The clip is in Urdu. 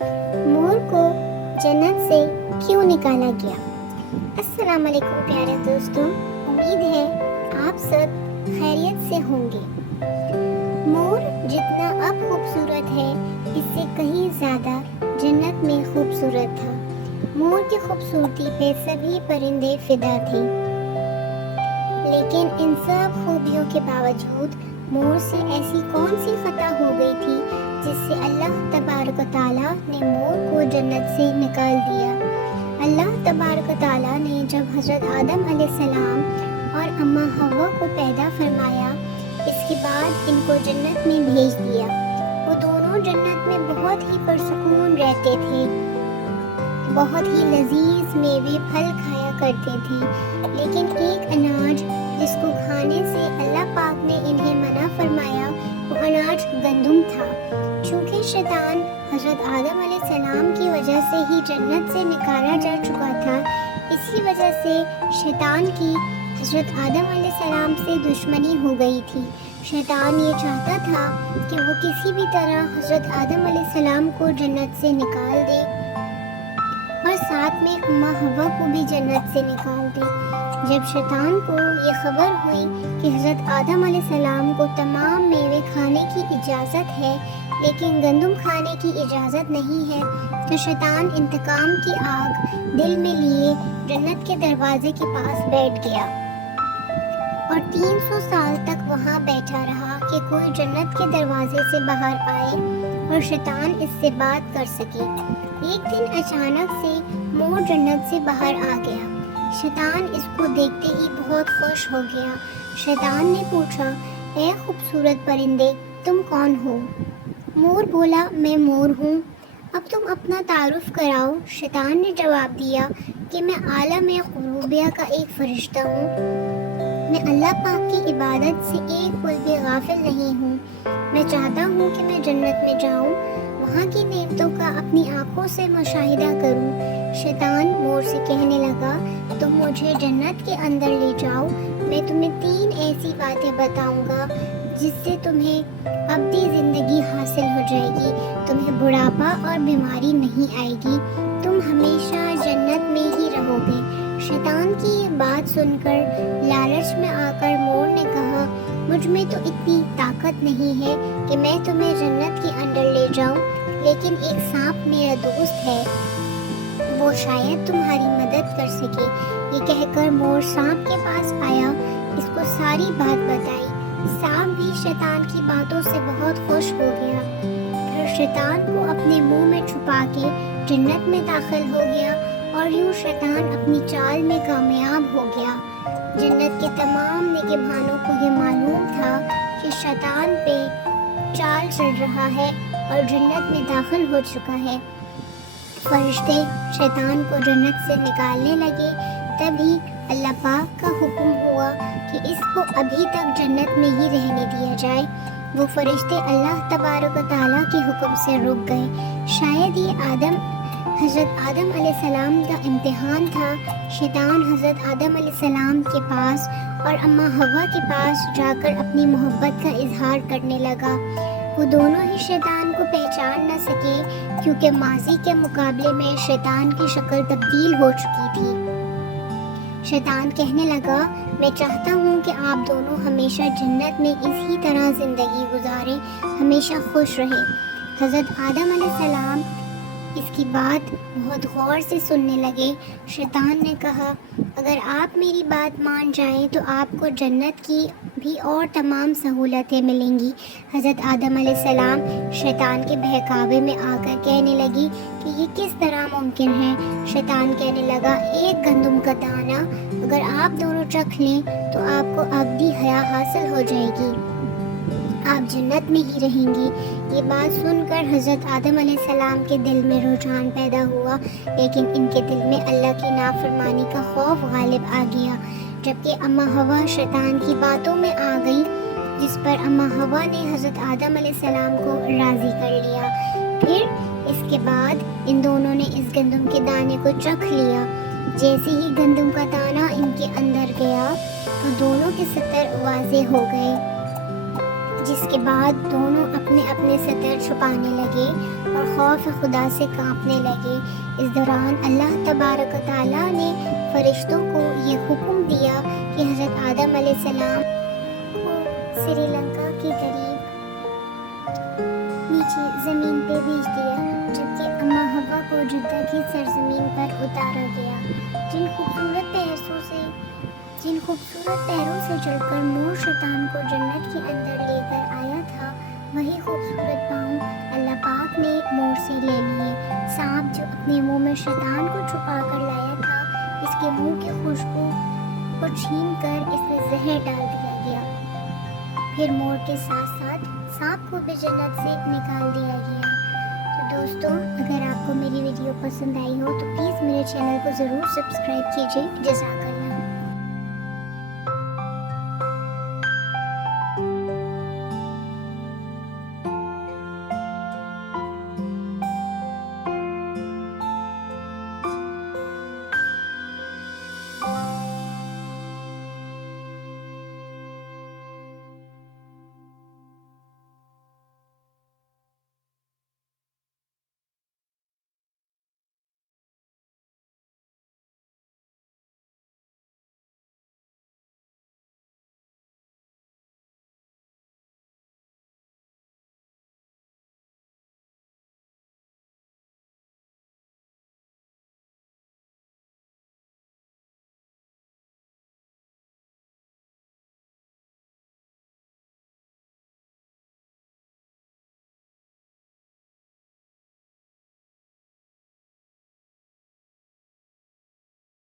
مور کو جنت سے کیوں نکالا گیا؟ السلام علیکم پیارے دوستوں، امید ہے آپ سب خیریت سے ہوں گے۔ مور جتنا اب خوبصورت ہے اس سے کہیں زیادہ جنت میں خوبصورت تھا۔ مور کی خوبصورتی پہ سبھی پرندے فدا تھے، لیکن ان سب خوبیوں کے باوجود مور سے ایسی کون سی خطا ہو گئی تھی جس سے اللہ تبارک و تعالیٰ نے مور کو جنت سے نکال دیا۔ اللہ تبارک و تعالیٰ نے جب حضرت آدم علیہ السلام اور اماں حوا کو پیدا فرمایا، اس کے بعد ان کو جنت میں بھیج دیا۔ وہ دونوں جنت میں بہت ہی پرسکون رہتے تھے، بہت ہی لذیذ میوے پھل کھایا کرتے تھے، لیکن ایک اناج جس کو کھانے سے اللہ پاک نے انہیں منع فرمایا وہ اناج گندم تھا۔ چونکہ شیطان حضرت آدم علیہ السلام کی وجہ سے ہی جنت سے نکالا جا چکا تھا، اسی وجہ سے شیطان کی حضرت آدم علیہ السلام سے دشمنی ہو گئی تھی۔ شیطان یہ چاہتا تھا کہ وہ کسی بھی طرح حضرت آدم علیہ السلام کو جنت سے نکال دے اور ساتھ میں اماں حوا کو بھی جنت سے نکال دے۔ جب شیطان کو یہ خبر ہوئی کہ حضرت آدم علیہ السلام کو تمام میوے کھانے کی اجازت ہے لیکن گندم کھانے کی اجازت نہیں ہے، تو شیطان انتقام کی آگ دل میں لیے جنت کے دروازے کے پاس بیٹھ گیا اور 300 سال تک وہاں بیٹھا رہا کہ کوئی جنت کے دروازے سے باہر آئے اور شیطان اس سے بات کر سکے۔ ایک دن اچانک سے مور جنت سے باہر آ گیا۔ شیطان اس کو دیکھتے ہی بہت خوش ہو گیا۔ شیطان نے پوچھا، اے خوبصورت پرندے، تم کون ہو؟ مور بولا، میں مور ہوں۔ اب تم اپنا تعارف کراؤ۔ شیطان نے جواب دیا کہ میں عالم غروبیہ کا ایک فرشتہ ہوں۔ میں اللہ پاک کی عبادت سے ایک پل بھی غافل نہیں ہوں۔ میں چاہتا ہوں کہ میں جنت میں جاؤں، وہاں کی نعمتوں کا اپنی آنکھوں سے مشاہدہ کروں۔ شیطان مور سے کہنے لگا، تم مجھے جنت کے اندر لے جاؤ، میں تمہیں 3 ایسی باتیں بتاؤں گا جس سے تمہیں ابدی زندگی حاصل ہو جائے گی، تمہیں بڑھاپا اور بیماری نہیں آئے گی، تم ہمیشہ جنت میں ہی رہو گے۔ شیطان کی یہ بات سن کر لالچ میں آ کر مور نے کہا، مجھ میں تو اتنی طاقت نہیں ہے کہ میں تمہیں جنت کے اندر لے جاؤں، لیکن ایک سانپ میرا دوست ہے، وہ شاید تمہاری مدد کر سکے۔ یہ کہہ کر مور سانپ کے پاس آیا، اس کو ساری بات بتائی۔ سانپ بھی شیطان کی باتوں سے بہت خوش ہو گیا، پھر شیطان کو اپنے منہ میں چھپا کے جنت میں داخل ہو گیا اور یوں شیطان اپنی چال میں کامیاب ہو گیا۔ جنت کے تمام نگہبانوں کو یہ معلوم تھا کہ شیطان پہ چال چل رہا ہے اور جنت میں داخل ہو چکا ہے۔ فرشتے شیطان کو جنت سے نکالنے لگے، تبھی اللہ پاک کا حکم ہوا کہ اس کو ابھی تک جنت میں ہی رہنے دیا جائے۔ وہ فرشتے اللہ تبارک و تعالیٰ کے حکم سے رک گئے۔ شاید یہ حضرت آدم علیہ السلام کا امتحان تھا۔ شیطان حضرت آدم علیہ السلام کے پاس اور اماں حوا کے پاس جا کر اپنی محبت کا اظہار کرنے لگا۔ وہ دونوں ہی شیطان کو پہچان نہ سکے کیونکہ ماضی کے مقابلے میں شیطان کی شکل تبدیل ہو چکی تھی۔ شیطان کہنے لگا، میں چاہتا ہوں کہ آپ دونوں ہمیشہ جنت میں اسی طرح زندگی گزاریں، ہمیشہ خوش رہیں۔ حضرت آدم علیہ السلام اس کی بات بہت غور سے سننے لگے۔ شیطان نے کہا، اگر آپ میری بات مان جائیں تو آپ کو جنت کی بھی اور تمام سہولتیں ملیں گی۔ حضرت آدم علیہ السلام شیطان کے بہکاوے میں آ کر کہنے لگی کہ یہ کس طرح ممکن ہے؟ شیطان کہنے لگا، ایک گندم کا دانہ اگر آپ دونوں چکھ لیں تو آپ کو ابدی حیا حاصل ہو جائے گی، آپ جنت میں ہی رہیں گی۔ یہ بات سن کر حضرت آدم علیہ السلام کے دل میں رجحان پیدا ہوا، لیکن ان کے دل میں اللہ کی نافرمانی کا خوف غالب آ گیا۔ جبکہ اماں حوا شیطان کی باتوں میں آ گئی، جس پر اماں حوا نے حضرت آدم علیہ السلام کو راضی کر لیا۔ پھر اس کے بعد ان دونوں نے اس گندم کے دانے کو چکھ لیا۔ جیسے ہی گندم کا دانہ ان کے اندر گیا تو دونوں کے ستر واضح ہو گئے۔ جس کے بعد دونوں اپنے اپنے سطر چھپانے لگے اور خوف خدا سے کانپنے لگے۔ اس دوران اللہ تبارک و تعالیٰ نے فرشتوں کو یہ حکم دیا کہ حضرت آدم علیہ السلام کو سری لنکا کے قریب نیچے زمین پہ بھیج دیا، جبکہ اماں حوا کو جدہ کی سرزمین پر اتارا گیا۔ جن خوبصورت پیروں سے چل کر مور شیطان کو جنت کے اندر لے کر آیا تھا، وہی خوبصورت پاؤں اللہ پاک نے مور سے لے لیے۔ سانپ جو اپنے منہ میں شیطان کو چھپا کر لایا تھا، اس کے منہ کی خوشبو کو چھین کر اس میں زہر ڈال دیا گیا۔ پھر مور کے ساتھ ساتھ سانپ کو بھی جنت سے نکال دیا گیا۔ تو دوستوں، اگر آپ کو میری ویڈیو پسند آئی ہو تو پلیز میرے چینل کو ضرور سبسکرائب کیجیے۔ جزاک اللہ۔